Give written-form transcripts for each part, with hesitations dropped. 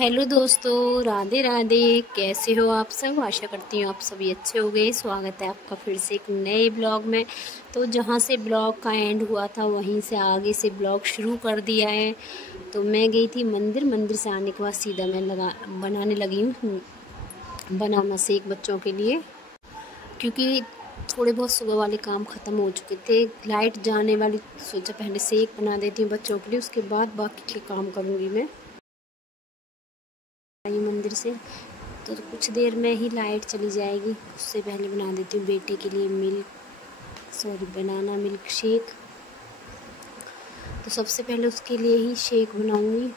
Hello दोस्तों, राधे राधे। कैसे हो आप सब? आशा करती हूँ आप सभी अच्छे हो गए। स्वागत है आपका फिर से एक नए ब्लॉग में। तो जहाँ से ब्लॉग का एंड हुआ था वहीं से आगे से ब्लॉग शुरू कर दिया है। तो मैं गई थी मंदिर से आने के बाद सीधा मैं बनाने लगी हूँ बनाना शेक बच्चों के लिए, क्योंकि थोड़े बहुत सुबह वाले काम ख़त्म हो चुके थे। लाइट जाने वाली, सोचा पहले शेक बना देती हूँ बच्चों के लिए, उसके बाद बाकी के काम करूँगी। मैं आई मंदिर से तो कुछ देर में ही लाइट चली जाएगी। उससे पहले बना देती हूँ बेटे के लिए बनाना मिल्क शेक। तो सबसे पहले उसके लिए ही शेक बनाऊँगी,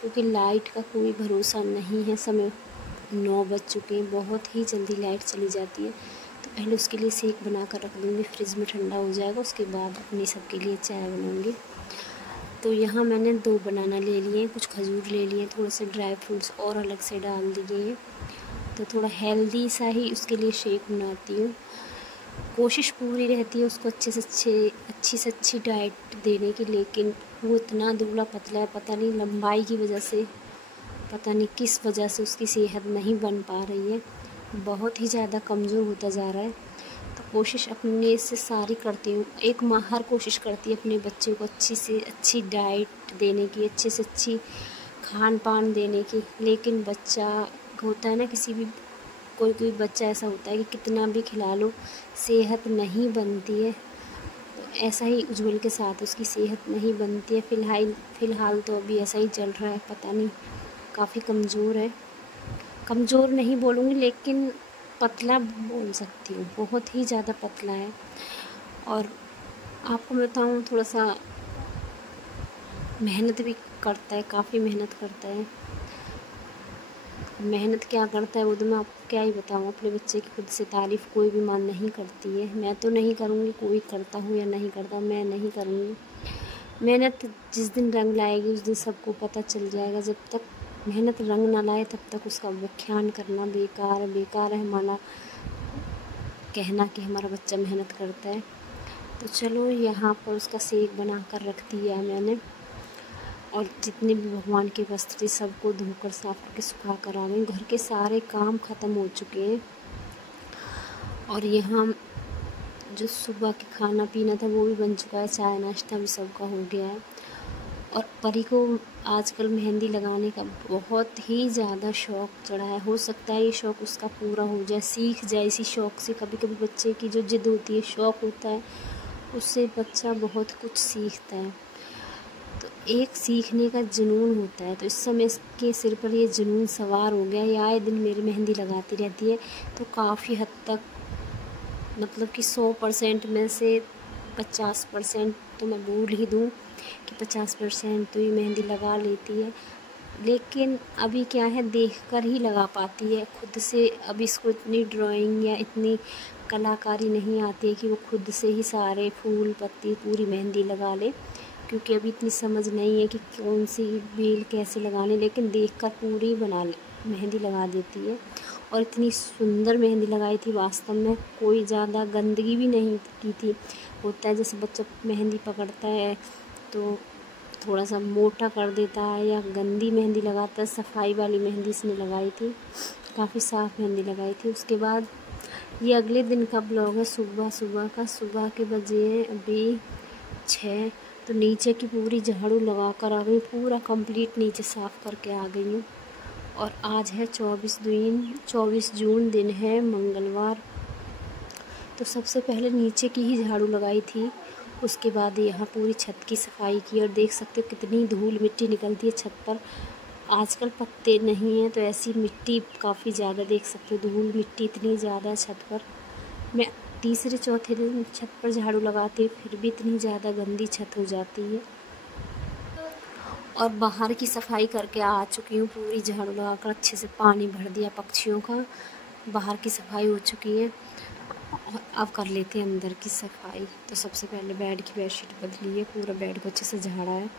क्योंकि लाइट का कोई भरोसा नहीं है। समय 9 बज चुके हैं, बहुत ही जल्दी लाइट चली जाती है। तो पहले उसके लिए शेक बना कर रख दूँगी, फ्रिज में ठंडा हो जाएगा। उसके बाद अपने सबके लिए चाय बनाऊँगी। तो यहाँ मैंने 2 बनाना ले लिए, कुछ खजूर ले लिए, थोड़े से ड्राई फ्रूट्स और अलग से डाल दिए हैं। तो थोड़ा हेल्दी सा ही उसके लिए शेक बनाती हूँ। कोशिश पूरी रहती है उसको अच्छी से अच्छी डाइट देने की, लेकिन वो इतना दुबला पतला है, पता नहीं लंबाई की वजह से, पता नहीं किस वजह से उसकी सेहत नहीं बन पा रही है। बहुत ही ज़्यादा कमज़ोर होता जा रहा है। तो कोशिश अपने से सारी करती हूँ। एक माँ हर कोशिश करती है अपने बच्चे को अच्छी से अच्छी डाइट देने की, अच्छी से अच्छी खान पान देने की, लेकिन बच्चा होता है ना, कोई बच्चा ऐसा होता है कि कितना भी खिला लो सेहत नहीं बनती है। तो ऐसा ही उज्ज्वल के साथ उसकी सेहत नहीं बनती है। फ़िलहाल तो अभी ऐसा ही चल रहा है, पता नहीं, काफ़ी कमज़ोर है। कमज़ोर नहीं बोलूँगी, लेकिन पतला बोल सकती हूँ, बहुत ही ज़्यादा पतला है। और आपको मैं बताऊँ, थोड़ा सा मेहनत भी करता है, काफ़ी मेहनत करता है। मेहनत क्या करता है वो तो मैं आपको क्या ही बताऊँ। अपने बच्चे की खुद से तारीफ़ कोई भी माँ नहीं करती है। मैं तो नहीं करूँगी, कोई करता हूँ या नहीं करता, मैं नहीं करूँगी। मेहनत जिस दिन रंग लाएगी उस दिन सबको पता चल जाएगा। जब तक मेहनत रंग ना लाए तब तक उसका व्याख्यान करना बेकार है हमारा कहना कि हमारा बच्चा मेहनत करता है। तो चलो, यहाँ पर उसका शेक बना कर रख दिया है मैंने। और जितने भी भगवान के वस्त्र थे सबको धोकर साफ करके सुखा कर आ गई। घर के सारे काम ख़त्म हो चुके हैं। और यहाँ जो सुबह के खाना पीना था वो भी बन चुका है, चाय नाश्ता भी सबका हो गया है। और परी को आजकल मेहंदी लगाने का बहुत ही ज़्यादा शौक़ चढ़ा है। हो सकता है ये शौक़ उसका पूरा हो जाए, सीख जाए इसी शौक़ से। कभी कभी बच्चे की जो ज़िद होती है, शौक़ होता है, उससे बच्चा बहुत कुछ सीखता है। तो एक सीखने का जुनून होता है। तो इस समय इसके सिर पर ये जुनून सवार हो गया। ये आए दिन मेरी मेहंदी लगाती रहती है। तो काफ़ी हद तक, मतलब कि 100% में से 50% तो मैं बोल ही दूँ कि 50% तो ये मेहंदी लगा लेती है। लेकिन अभी क्या है, देखकर ही लगा पाती है। खुद से अभी इसको इतनी ड्राइंग या इतनी कलाकारी नहीं आती है कि वो खुद से ही सारे फूल पत्ती पूरी मेहंदी लगा ले, क्योंकि अभी इतनी समझ नहीं है कि कौन सी बेल कैसे लगाने। लेकिन देखकर पूरी मेहंदी लगा देती है। और इतनी सुंदर मेहंदी लगाई थी, वास्तव में कोई ज़्यादा गंदगी भी नहीं की थी। होता है जैसे बच्चा मेहंदी पकड़ता है तो थोड़ा सा मोटा कर देता है या गंदी मेहंदी लगाता है, सफाई वाली मेहंदी इसने लगाई थी, काफ़ी साफ़ मेहंदी लगाई थी। उसके बाद ये अगले दिन का ब्लॉग है, सुबह के बजे हैं अभी 6। तो नीचे की पूरी झाड़ू लगा कर आ गई, पूरा कंप्लीट नीचे साफ़ करके आ गई हूँ। और आज है 24 जून, दिन है मंगलवार। तो सबसे पहले नीचे की ही झाड़ू लगाई थी। उसके बाद यहाँ पूरी छत की सफाई की, और देख सकते हो कितनी धूल मिट्टी निकलती है छत पर। आजकल पत्ते नहीं हैं तो ऐसी मिट्टी काफ़ी ज़्यादा, देख सकते हो धूल मिट्टी इतनी ज़्यादा छत पर। मैं तीसरे चौथे दिन छत पर झाड़ू लगाती हूँ, फिर भी इतनी ज़्यादा गंदी छत हो जाती है। और बाहर की सफाई करके आ चुकी हूँ, पूरी झाड़ू लगाकर अच्छे से पानी भर दिया पक्षियों का। बाहर की सफाई हो चुकी है और अब कर लेते हैं अंदर की सफाई। तो सबसे पहले बेड की बेडशीट बदली है, पूरा बेड को अच्छे से झाड़ा है।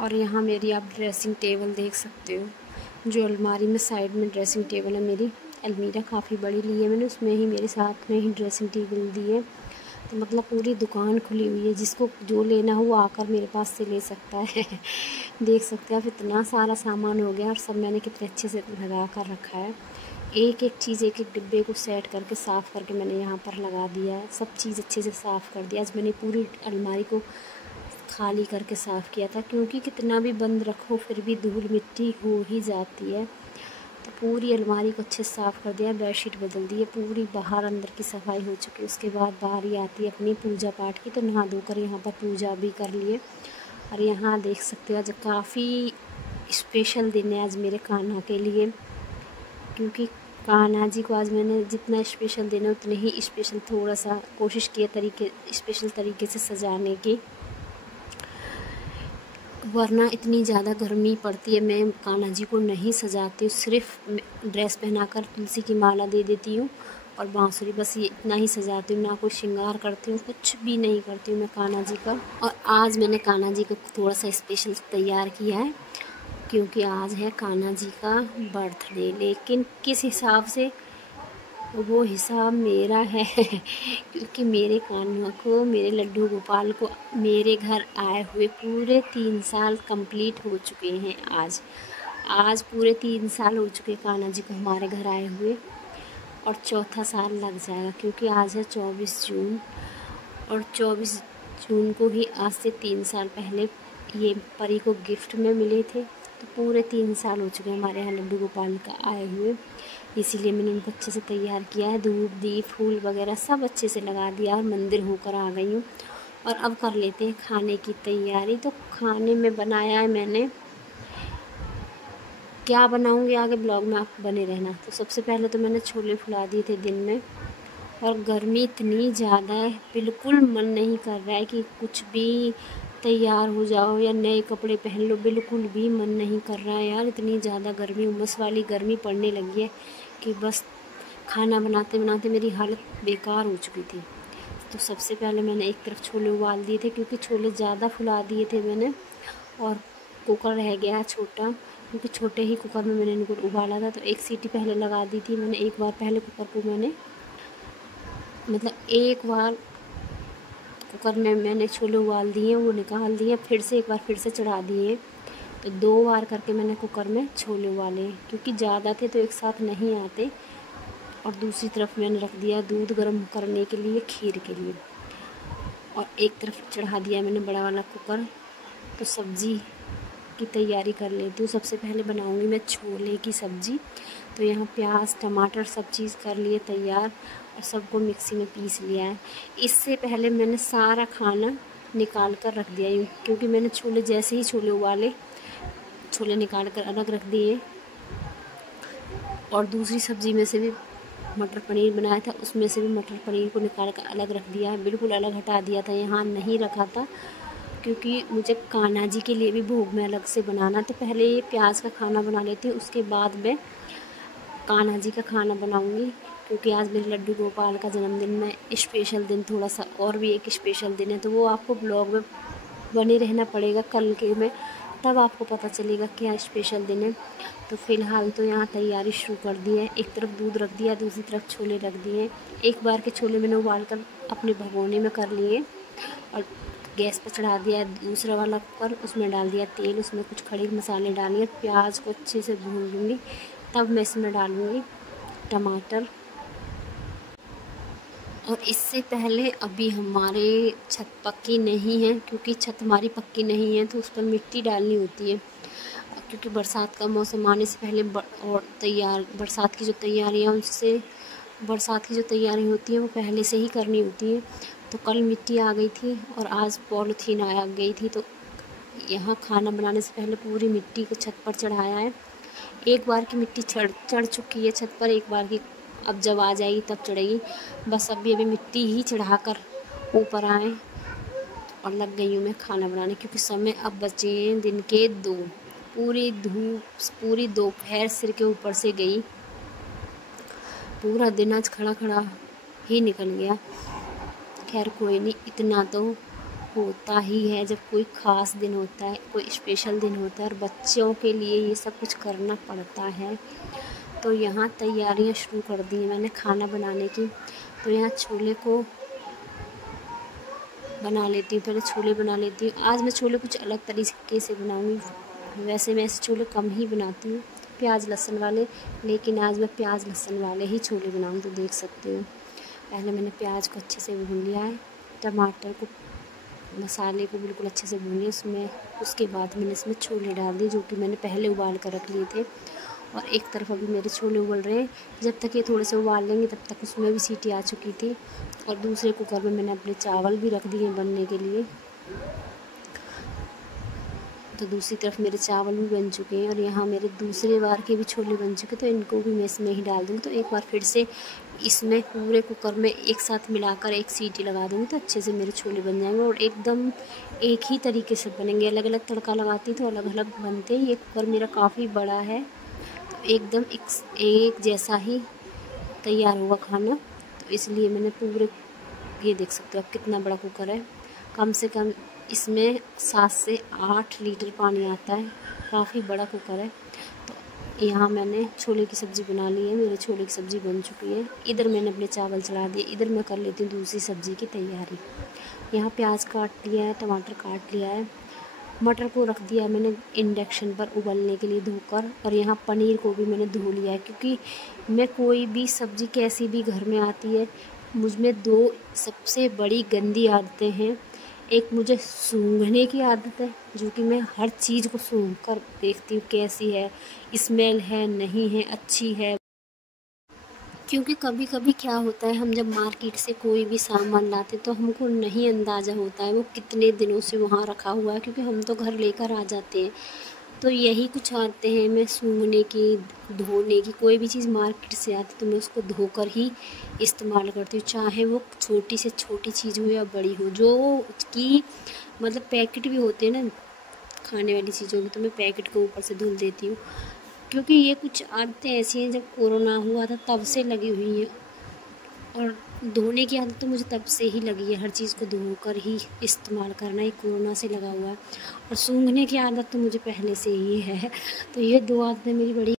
और यहाँ मेरी आप ड्रेसिंग टेबल देख सकते हो, जो अलमारी में साइड में ड्रेसिंग टेबल है मेरी। अलमीरा काफ़ी बड़ी ली है मैंने, उसमें ही मेरे साथ में ही ड्रेसिंग टेबल दी है। तो मतलब पूरी दुकान खुली हुई है, जिसको जो लेना हो वो आकर मेरे पास से ले सकता है। देख सकते हैं आप, इतना सारा सामान हो गया और सब मैंने कितने अच्छे से लगा कर रखा है। एक एक चीज़, एक एक डिब्बे को सेट करके साफ़ करके मैंने यहाँ पर लगा दिया है। सब चीज़ अच्छे से साफ़ कर दिया। आज मैंने पूरी अलमारी को खाली करके साफ़ किया था, क्योंकि कितना भी बंद रखो फिर भी धूल मिट्टी हो ही जाती है। तो पूरी अलमारी को अच्छे से साफ़ कर दिया, बेडशीट बदल दी है, पूरी बाहर अंदर की सफाई हो चुकी है। उसके बाद बाहरी आती है अपनी पूजा पाठ की, तो नहा धोकर यहाँ पर पूजा भी कर लिए। और यहाँ देख सकते हो आज काफ़ी स्पेशल दिन है आज मेरे कान्हा के लिए, क्योंकि कान्हा जी को आज मैंने जितना स्पेशल दिन है उतने ही स्पेशल थोड़ा सा कोशिश की स्पेशल तरीके से सजाने की, वरना इतनी ज़्यादा गर्मी पड़ती है। मैं कान्हा जी को नहीं सजाती हूँ, सिर्फ ड्रेस पहनाकर तुलसी की माला दे देती हूँ और बांसुरी, बस ये इतना ही सजाती हूँ। ना कोई श्रृंगार करती हूँ, कुछ भी नहीं करती हूँ मैं कान्हा जी का। और आज मैंने कान्हा जी को थोड़ा सा स्पेशल तैयार किया है, क्योंकि आज है कान्हा जी का बर्थडे। लेकिन किस हिसाब से, वो हिसाब मेरा है क्योंकि मेरे कान्हा को, मेरे लड्डू गोपाल को मेरे घर आए हुए पूरे 3 साल कंप्लीट हो चुके हैं। आज पूरे 3 साल हो चुके कान्हा जी को हमारे घर आए हुए, और चौथा साल लग जाएगा, क्योंकि आज है 24 जून और 24 जून को ही आज से 3 साल पहले ये परी को गिफ्ट में मिले थे। तो पूरे 3 साल हो चुके हैं हमारे यहाँ लड्डू गोपाल का आए हुए, इसीलिए मैंने उनको अच्छे से तैयार किया है। धूप दीप फूल वगैरह सब अच्छे से लगा दिया और मंदिर होकर आ गई हूँ। और अब कर लेते हैं खाने की तैयारी। तो खाने में बनाया है मैंने, क्या बनाऊँगी आगे ब्लॉग में आप बने रहना। तो सबसे पहले तो मैंने छोले फुला दिए थे दिन में, और गर्मी इतनी ज़्यादा है, बिल्कुल मन नहीं कर रहा है कि कुछ भी तैयार हो जाओ या नए कपड़े पहन लो, बिल्कुल भी मन नहीं कर रहा है यार। इतनी ज़्यादा गर्मी, उमस वाली गर्मी पड़ने लगी है कि बस खाना बनाते बनाते मेरी हालत बेकार हो चुकी थी। तो सबसे पहले मैंने एक तरफ छोले उबाल दिए थे, क्योंकि छोले ज़्यादा फुला दिए थे मैंने, और कुकर रह गया छोटा, क्योंकि छोटे ही कुकर में मैंने इनको उबाला था। तो एक सीटी पहले लगा दी थी मैंने, एक बार पहले कुकर को मैंने, मतलब एक बार कुकर में मैंने छोले उबाल दिए, वो निकाल दिए, फिर से एक बार फिर से चढ़ा दिए। तो 2 बार करके मैंने कुकर में छोले उबाले, क्योंकि ज़्यादा थे तो एक साथ नहीं आते। और दूसरी तरफ मैंने रख दिया दूध गर्म करने के लिए, खीर के लिए, और एक तरफ चढ़ा दिया मैंने बड़ा वाला कुकर। तो सब्ज़ी की तैयारी कर लेती हूँ। सबसे पहले बनाऊँगी मैं छोले की सब्ज़ी। तो यहाँ प्याज टमाटर सब चीज़ कर लिए तैयार, और सबको मिक्सी में पीस लिया है। इससे पहले मैंने सारा खाना निकाल कर रख दिया, क्योंकि मैंने छोले जैसे ही छोले उबाले, छोले निकाल कर अलग रख दिए। और दूसरी सब्ज़ी में से भी मटर पनीर बनाया था, उसमें से भी मटर पनीर को निकाल कर अलग रख दिया है, बिल्कुल अलग हटा दिया था, यहाँ नहीं रखा था, क्योंकि मुझे कान्हा जी के लिए भी भोग में अलग से बनाना। तो पहले ये प्याज का खाना बना लेती हूँ, उसके बाद मैं कान्हा जी का खाना बनाऊँगी, क्योंकि आज मेरे लड्डू गोपाल का जन्मदिन में स्पेशल दिन, थोड़ा सा और भी एक स्पेशल दिन है, तो वो आपको ब्लॉग में बने रहना पड़ेगा कल के में, तब आपको पता चलेगा क्या स्पेशल दिन है। तो फ़िलहाल तो यहाँ तैयारी शुरू कर दी है। एक तरफ दूध रख दिया, दूसरी तरफ छोले रख दिए। एक बार के छोले मैंने उबाल कर अपने भगोने में कर लिए, और गैस पर चढ़ा दिया दूसरा वाला कुकर, उसमें डाल दिया तेल, उसमें कुछ खड़े मसाले डालिए, प्याज को अच्छे से भून लूँगी, तब मैं इसमें डालूँगी टमाटर। और इससे पहले अभी हमारे छत पक्की नहीं है, क्योंकि छत हमारी पक्की नहीं है, तो उस पर मिट्टी डालनी होती है, क्योंकि बरसात का मौसम आने से पहले और बरसात की जो तैयारियाँ होती हैं वो पहले से ही करनी होती है। तो कल मिट्टी आ गई थी और आज पॉलीथीन आ गई थी, तो यहाँ खाना बनाने से पहले पूरी मिट्टी को छत पर चढ़ाया है। एक बार की मिट्टी चढ़ चुकी है छत पर, एक बार की अब जब आ जाएगी तब चढ़ेगी। बस अभी मिट्टी ही चढ़ाकर ऊपर आए और लग गई हूँ मैं खाना बनाने, क्योंकि समय अब बचे हैं दिन के 2। पूरी धूप पूरी दोपहर सिर के ऊपर से गई, पूरा दिन आज खड़ा खड़ा ही निकल गया। खैर कोई नहीं, इतना तो होता ही है जब कोई ख़ास दिन होता है, कोई स्पेशल दिन होता है, और बच्चों के लिए ये सब कुछ करना पड़ता है। तो यहाँ तैयारियाँ शुरू कर दी मैंने खाना बनाने की। तो यहाँ छोले को बना लेती हूँ। पहले छोले बना लेती हूँ। आज मैं छोले कुछ अलग तरीके से बनाऊँगी। वैसे मैं ऐसे छोले कम ही बनाती हूँ, प्याज लहसुन वाले, लेकिन आज मैं प्याज लहसुन वाले ही छोले बनाऊँगी। तो देख सकते हो, पहले मैंने प्याज को अच्छे से भून लिया है, टमाटर को, मसाले को बिल्कुल अच्छे से भून लिया उसमें। उसके बाद मैंने इसमें छोले डाल दिए, जो कि मैंने पहले उबाल कर रख लिए थे। और एक तरफ अभी मेरे छोले उबल रहे हैं। जब तक ये थोड़े से उबाल लेंगे तब तक उसमें भी सीटी आ चुकी थी। और दूसरे कुकर में मैंने अपने चावल भी रख दिए बनने के लिए। तो दूसरी तरफ मेरे चावल भी बन चुके हैं और यहाँ मेरे दूसरे बार के भी छोले बन चुके, तो इनको भी मैं इसमें ही डाल दूँगी। तो एक बार फिर से इसमें पूरे कुकर में एक साथ मिलाकर एक सीटी लगा दूँगी, तो अच्छे से मेरे छोले बन जाएंगे और एकदम एक ही तरीके से बनेंगे। अलग अलग तड़का लगाती तो अलग अलग बनते। ये कुकर मेरा काफ़ी बड़ा है, तो एकदम एक जैसा ही तैयार होगा खाना। तो इसलिए मैंने पूरे, ये देख सकते हो आप कितना बड़ा कुकर है। कम से कम इसमें 7 से 8 लीटर पानी आता है। काफ़ी बड़ा कुकर है। तो यहाँ मैंने छोले की सब्ज़ी बना ली है। मेरे छोले की सब्ज़ी बन चुकी है। इधर मैंने अपने चावल चढ़ा दिए। इधर मैं कर लेती हूँ दूसरी सब्ज़ी की तैयारी। यहाँ प्याज काट लिया है, टमाटर काट लिया है, मटर को रख दिया मैंने इंडक्शन पर उबलने के लिए धोकर। और यहाँ पनीर को भी मैंने धो लिया है, क्योंकि मैं कोई भी सब्ज़ी कैसी भी घर में आती है, मुझ में 2 सबसे बड़ी गंदी आदतें हैं। एक मुझे सूंघने की आदत है, जो कि मैं हर चीज़ को सूंघ कर देखती हूँ कैसी है, स्मेल है नहीं है, अच्छी है। क्योंकि कभी कभी क्या होता है, हम जब मार्केट से कोई भी सामान लाते तो हमको नहीं अंदाज़ा होता है वो कितने दिनों से वहाँ रखा हुआ है, क्योंकि हम तो घर लेकर आ जाते हैं। तो यही कुछ आते हैं मैं सूंघने की, धोने की। कोई भी चीज़ मार्केट से आती तो मैं उसको धोकर ही इस्तेमाल करती हूँ, चाहे वो छोटी से छोटी चीज़ हो या बड़ी हो। जो कि मतलब पैकेट भी होते हैं ना खाने वाली चीज़ों की, तो मैं पैकेट को ऊपर से धुल देती हूँ। क्योंकि ये कुछ आदतें ऐसी हैं, जब कोरोना हुआ था तब से लगी हुई हैं। और धोने की आदत तो मुझे तब से ही लगी है, हर चीज़ को धोकर ही इस्तेमाल करना, ये कोरोना से लगा हुआ है। और सूंघने की आदत तो मुझे पहले से ही है। तो ये 2 आदतें मेरी बड़ी